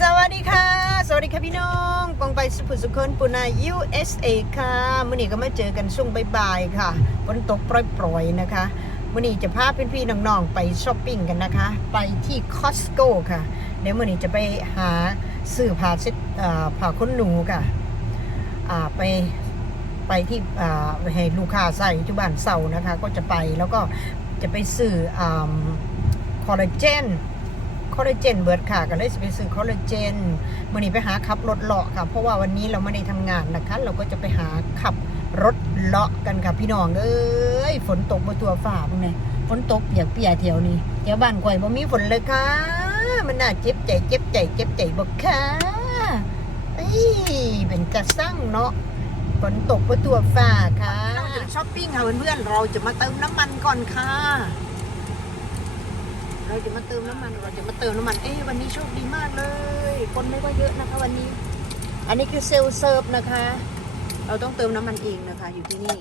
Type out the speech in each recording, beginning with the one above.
สวัสดีค่ะ สวัสดีค่ะพี่น้องปองไปสุภสุคนปุนา USA ค่ะมื่อนี้ก็มาเจอกันช่วงบ่ายๆค่ะฝนตกปล่อยๆนะคะมื่อนี้จะพาพี่ๆน้องๆไปช้อปปิ้งกันนะคะ ไปที่ Costco ค่ะ เดี๋ยวมื่อนี้จะไปหาซื้อผ้าเช็ดเอ่อผ้าขนหนูค่ะไปไปที่อ่าให้ลูกค้าใส่ที่บ้านเสานะคะ ก็จะไปแล้วก็จะไปซื้ออคอลลาเจน คอลลาเจนเบิร์ดค่ะก็เลยจะไปซื้อคอลลาเจนมื่อนี้ไปหาขับรถเลาะค่ะ เพราะว่าวันนี้เราไม่ได้ทำงานนะคะ เราก็จะไปหาขับรถเลาะกันค่ะพี่น้องเอ้ยฝนตกบนตัวฝ่าพวกนี้ฝนตกเปียกเปียกแถวนี้แถวบ้านก่อยบ่มีฝนเลยค่ะ มันน่าเจ็บใจเจ็บใจเจ็บใจบ่ค่ะเอ้ยเป็นกระสั่งเนาะฝนตกบนตัวฝ่าค่ะเราจะช้อปปิ้งค่ะเพื่อนๆเราจะมาเติมน้ำมันก่อนค่ะ เราจะมาเติมน้ำมันเราจะมาเติมน้ำมันเอ๊ะวันนี้โชคดีมากเลย คนไม่ว่าเยอะนะคะวันนี้ อันนี้คือเซลล์เซิร์ฟนะคะ เราต้องเติมน้ำมันเองนะคะ อยู่ที่นี่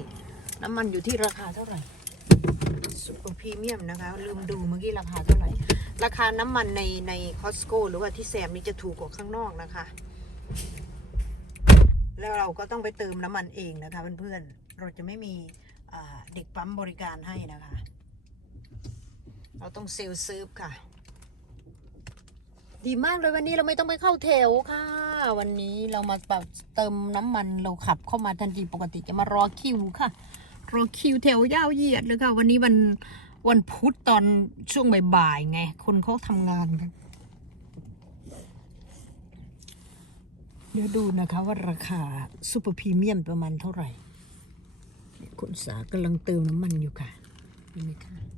น้ำมันอยู่ที่ราคาเท่าไหร่ซุปเปอร์พรีเมียมนะคะ ลืมดูเมื่อกี้ราคาเท่าไหร่ ราคาน้ำมันในในคอสโก้หรือว่าที่แซมนี่จะถูกกว่าข้างนอกนะคะ แล้วเราก็ต้องไปเติมน้ำมันเองนะคะเพื่อนๆเราจะไม่มีเด็กปั๊มบริการให้นะคะ เราต้องเซลล์ซื้อค่ะ ดีมากเลยวันนี้เราไม่ต้องไปเข้าแถวค่ะ วันนี้เรามาแบบเติมน้ำมันเราขับเข้ามาทันทีปกติจะมารอคิวค่ะ รอคิวแถวยาวเหยียดเลยค่ะ วันนี้วันวันพุธตอนช่วงบ่ายๆไง คนเขาทำงานกันเดี๋ยวดูนะคะว่าราคาซูเปอร์พรีเมียมประมาณเท่าไหร่คุณสากำลังเติมน้ำมันอยู่ค่ะเห็นไหมคะ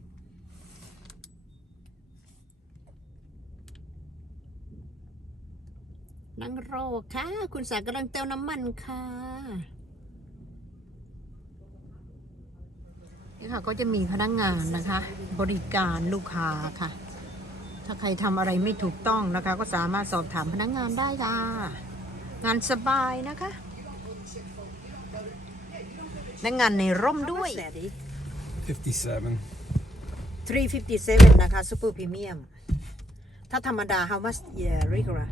นั่งรอค่ะ คุณสากำลังเติมน้ำมันค่ะนี่ค่ะก็จะมีพนักงานนะคะ บริการลูกค้าค่ะ ถ้าใครทำอะไรไม่ถูกต้องนะคะ ก็สามารถสอบถามพนักงานได้ค่ะ งานสบายนะคะและงานในร่มด้วย 57. 357 นะคะซูเปอร์พรีเมียม ถ้าธรรมดา how much yeah regular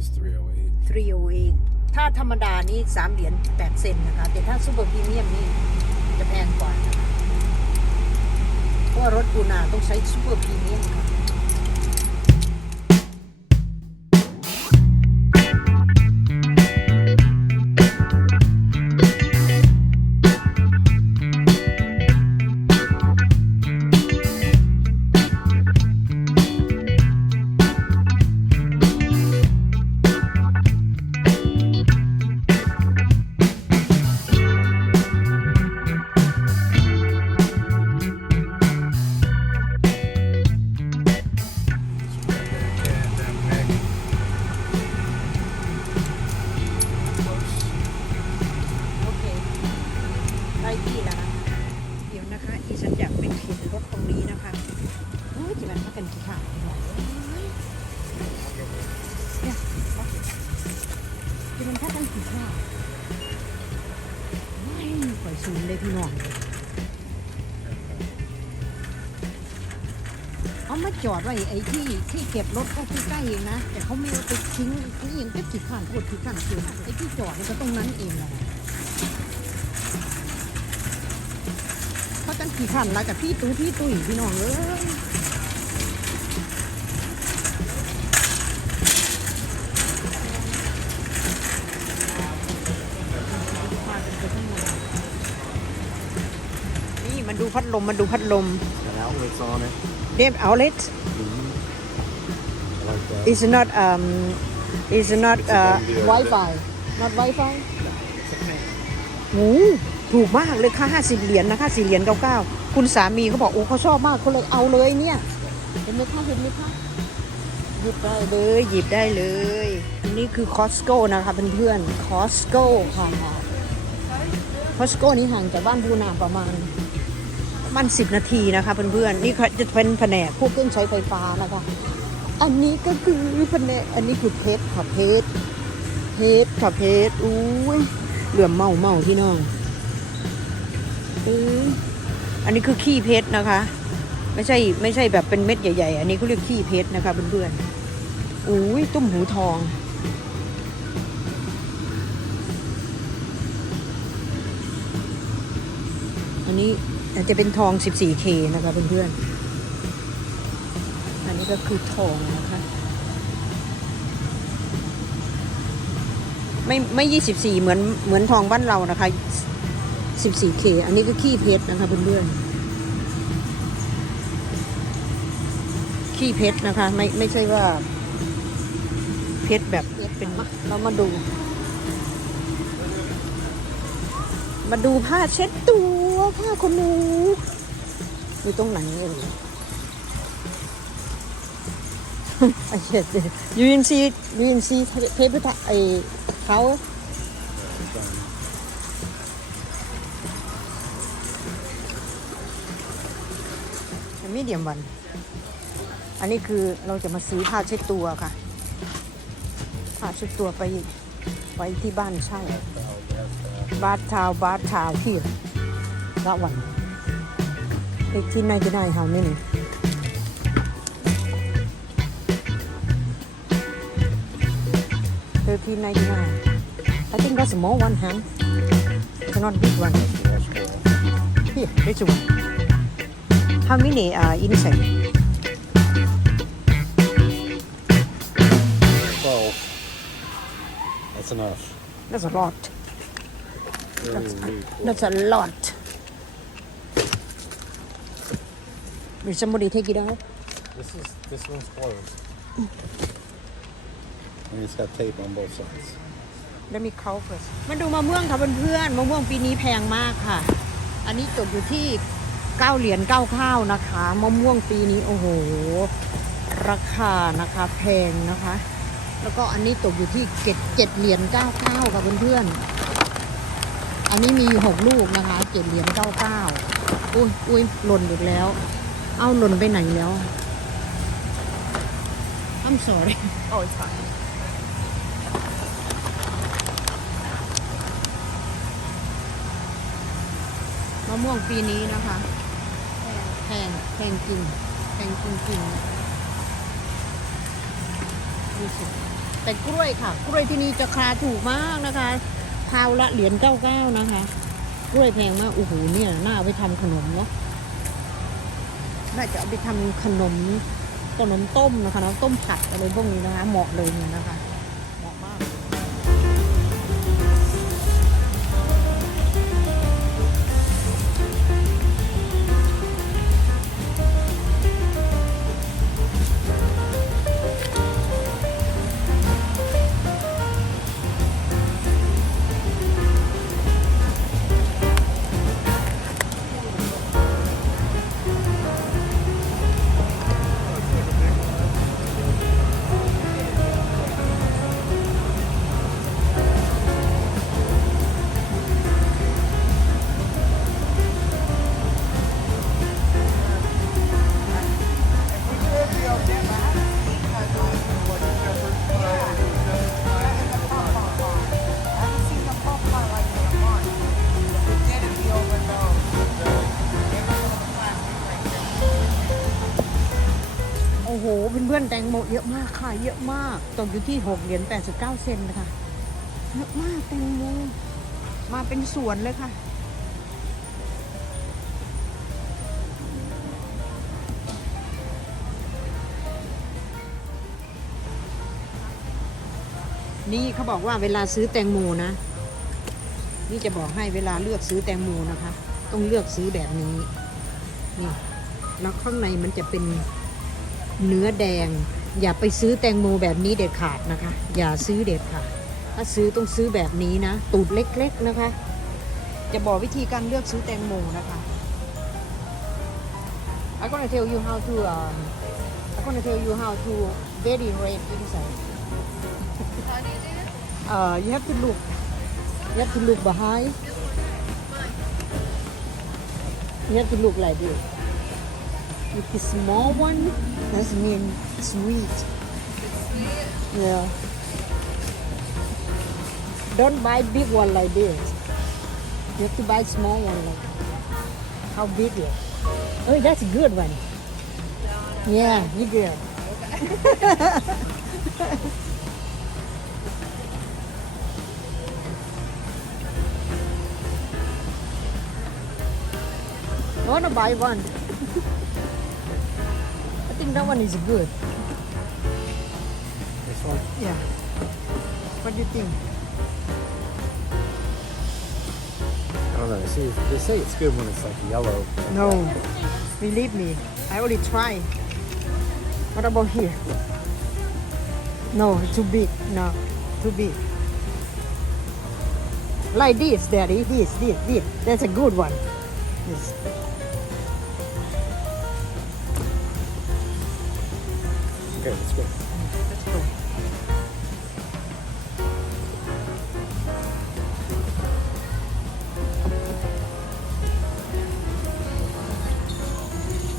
is 308. 308ถ้าธรรมดานี่ 3 เหรียญ8เซนนะคะ แต่ถ้าซูเปอร์พรีเมียมนี่จะแพงกว่านะคะเพราะว่ารถปูนาต้องใช้ซูเปอร์พรีเมียมค่ะ มันพักกันกี่ขาดเนี่ยจะมันพักกันกี่ขาดไม่ปล่อยซูมเลยพี่น้องเอามาจอดไว้ไอ้ที่ที่เก็บรถเขาใกล้เองนะ แต่เขาไม่เอาไปทิ้งทิ้งอย่างก็กี่ขันโคตรกี่ขันคือไอ้ที่จอดนี่ก็ตรงนั้นเองแหละเขาตั้งกี่ขันแล้วกับพี่ตู้พี่ตุ้ยพี่น้องเอ้ยมากันไปข้างในนี่มันดู พัดลมมันดูพัดลม Got outlets on it. เรียบเอาเล I ส like that. is not um is not uh Wi-Fi not Wi-Fi โอ้ถูกมากเลยค่ะ50เหรียญนะคะ4เหรียญ99คุณสามีเขาบอกโอ้เขาชอบมากเขาเลยเอาเลยเนี่ย เห็นไหมคะเห็นไหมคะหยิบได้เลยหยิบได้เลย อันนี้คือ Costco นะคะเพื่อนๆ Costco ค่ะ Costco นี้ห่างจากบ้านบูนาประมาณประ มาณ10นาทีนะคะเพื่อนๆนี่เขาจะเป็นแผนกพวกเครื่องใช้ไฟฟ้านะคะ อันนี้ก็คือแผนกอันนี้คือเพชรค่ะเพชรเพชรค่ะเพชรอุ้ยเหลือมเมาเมาพี่น้องอุ้ยอันนี้คือขี้เพชรนะคะ ไม่ใช่ไม่ใช่แบบเป็นเม็ดใหญ่ ๆ อันนี้เขาเรียกขี้เพชรนะคะเพื่อนๆอุ้ยตุ้มหูทองอันนี้ อาจจะเป็นทอง 14K นะคะเพื่อนๆ อันนี้ก็คือทองนะคะ ไม่ไม่ 24 เหมือนเหมือนทองบ้านเรานะคะ 14K อันนี้ก็ขี้เพชรนะคะเพื่อนๆ ขี้เพชรนะคะ ไม่ไม่ใช่ว่า เพชรแบบเป็นเรามาดู มาดูผ้าเช็ดตัว ผ้าขนหนูอยู่ตรงไหนเอ่ยไอ้เหี้ยยูนซียูนซีเทปไอ้เขามีเดียมวัน อันนี้คือเราจะมาซื้อผ้าเช็ดตัวค่ะ ผ้าเช็ดตัวไปไว้ที่บ้านเช่าบาททาวบาททาวที่ that one. 18.99 how many? Thirteen ninety nine. I think that's a small one, huh? It's not big one. Here, this one. How many uh, are inside? Twelve. That's enough. That's a lot. That's a, that's a lot. Will somebody take it out This is this one's closed. And it's got tape on both sides. แล้วมีเขาเฟิร์สมาดูมะม่วงค่ะเพื่อนๆมะม่วงปีนี้แพงมากค่ะ อันนี้ตกอยู่ที่เก้าเหรียญเก้าข้าวนะคะมะม่วงปีนี้โอ้โห ราคานะคะแพงนะคะ แล้วก็อันนี้ตกอยู่ที่เจ็ดเจ็ดเหรียญเก้าข้าวค่ะเพื่อนๆอันนี้มีหกลูกนะคะเจ็ดเหรียญเก้าเก้าอุ้ยอุ้ยหล่นอีกแล้ว เอาหล่นไปไหนแล้ว I'm sorry Oh, it's fine. มะม่วงปีนี้นะคะแพงแพงจริงแพงจริงๆดูสิแต่กล้วยค่ะ กล้วยที่นี่จะราคาถูกมากนะคะพาวละเหรียญเก้าเก้านะคะ กล้วยแพงมากโอ้โหเนี่ยน่าเอาไปทำขนมเนาะ น่าจะเอาไปทำขนมขนมต้มนะคะนะต้มผัดอะไรพวกนี้นะคะเหมาะเลยนะคะ อ้โหเพื่อนๆแตงโมเยอะมากค่ะเยอะมากตกอยู่ที่6เหรียญ89 เซนนะคะเยอะมากแตงโมมาเป็นสวนเลยค่ะนี่เขาบอกว่าเวลาซื้อแตงโมนะ นี่จะบอกให้เวลาเลือกซื้อแตงโมนะคะ ต้องเลือกซื้อแบบนี้นี่แล้วข้างในมันจะเป็น เนื้อแดง อย่าไปซื้อแตงโมแบบนี้เด็ดขาดนะคะ อย่าซื้อเด็ดค่ะถ้าซื้อต้องซื้อแบบนี้นะ ตูดเล็กๆนะคะ จะบอกวิธีการเลือกซื้อแตงโมนะคะ I'm gonna tell you how to um, I'm gonna tell you how to very red inside uh, you have to look you have to look behind you have to look like this If the small one, that's mean sweet. sweet. Yeah. Don't buy big one like this. You have to buy small one like that. How big it? Oh, that's a good one. Yeah, you good. I want to buy one think that one is good. This one? yeah. What do you think? I don't know. See, they say it's good when it's like yellow. no. Believe me I already try what about here? No too big. No too big. Like this daddy. This this this. That's a good one. This Okay, let's go. let's go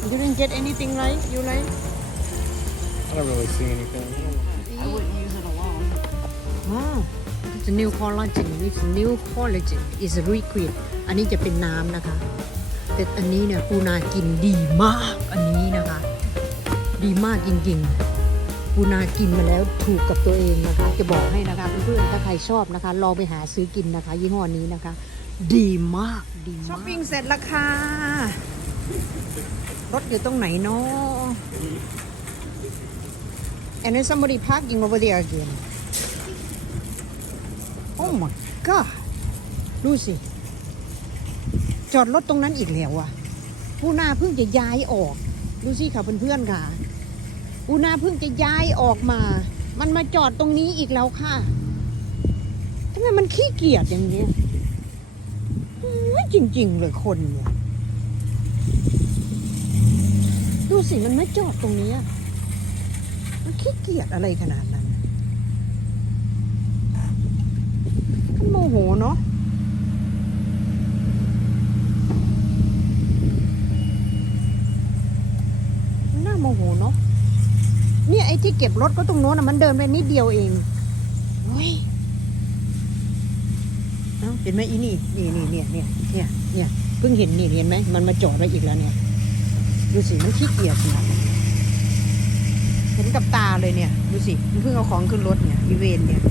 You didn't get anything right? You like? I don't really see anything. I wouldn't use it alone. Wow it's new collagen it's new collagen is liquid อันนี้จะเป็นน้ำนะคะ แต่อันนี้เนี่ยปูนากินดีมาก อันนี้นะคะ ดีมากจริง ๆ ปูนากินมาแล้วถูกกับตัวเองนะคะ จะบอกให้นะคะเพื่อนๆถ้าใครชอบนะคะลองไปหาซื้อกินนะคะ ยี่ห้อนี้นะคะ ดีมากดีมากช้อปปิ้งเสร็จแล้วค่ะรถอยู่ตรงไหนเนาะ And then somebody parking over there again Oh my god ดูสิ จอดรถตรงนั้นอีกแล้วอะปูนาเพิ่งจะย้ายออก ดูสิค่ะเพื่อนๆค่ะ ปูนาเพิ่งจะย้ายออกมา มันมาจอดตรงนี้อีกแล้วค่ะทำไมมันขี้เกียจอย่างนี้โอ้ยจริง ๆ เลยคนเนี่ย ดูสิมันไม่จอดตรงนี้ มันขี้เกียจอะไรขนาดนั้นมันโมโหเนาะน่าโมโหเนาะ เนี่ยไอ้ที่เก็บรถก็ตรงโน้นนะมันเดินไปนิดเดียวเองเฮ้ยเอ้าเห็นไหมอีนี่นี่นี่เนี่ยเนี่ยเนี่ยเนี่ยเพิ่งเห็นนี่เห็นไหมมันมาจอดไว้อีกแล้วเนี่ยดูสิมันขี้เกียจเนี่ยเห็นกับตาเลยเนี่ยดูสิมันเพิ่งเอาของขึ้นรถเนี่ยอีเวนเนี่ย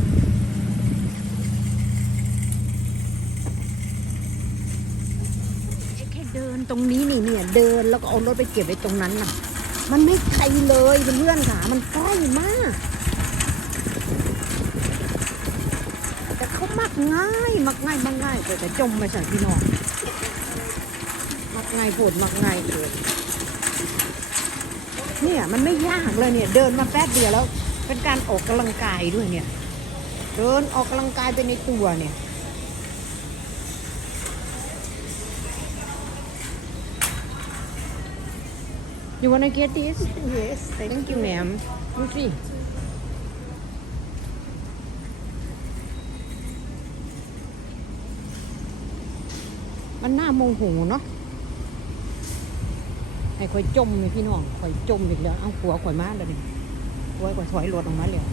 แค่เดินตรงนี้นี่เนี่ยเดินแล้วก็เอารถไปเก็บไว้ตรงนั้นน่ะ มันไม่ไกลเลยเพื่อนค่ะ มันใกล้มาก แต่เขามักง่ายมักง่ายมักง่ายแต่แต่จมไปใส่พี่น้องมักง่ายโผดมักง่ายเกินเนี่ยมันไม่ยากเลยเนี่ย เดินมาแป๊บเดียวแล้ว เป็นการออกกำลังกายด้วยเนี่ย เดินออกกำลังกายไปในตัวเนี่ย You wanna get this? Yes, Thank you, ma'am. You see? มันน่าโมโหเนาะให้คอยจมเลยพี่น้องคอยจมอีกแล้ว เอาหัวคอยมาแล้วนี่หัวคอยถอยรถออกมาแล้ว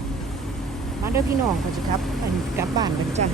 มาเด้อพี่น้องเขาสิครับ อันกลับบ้านกันจัน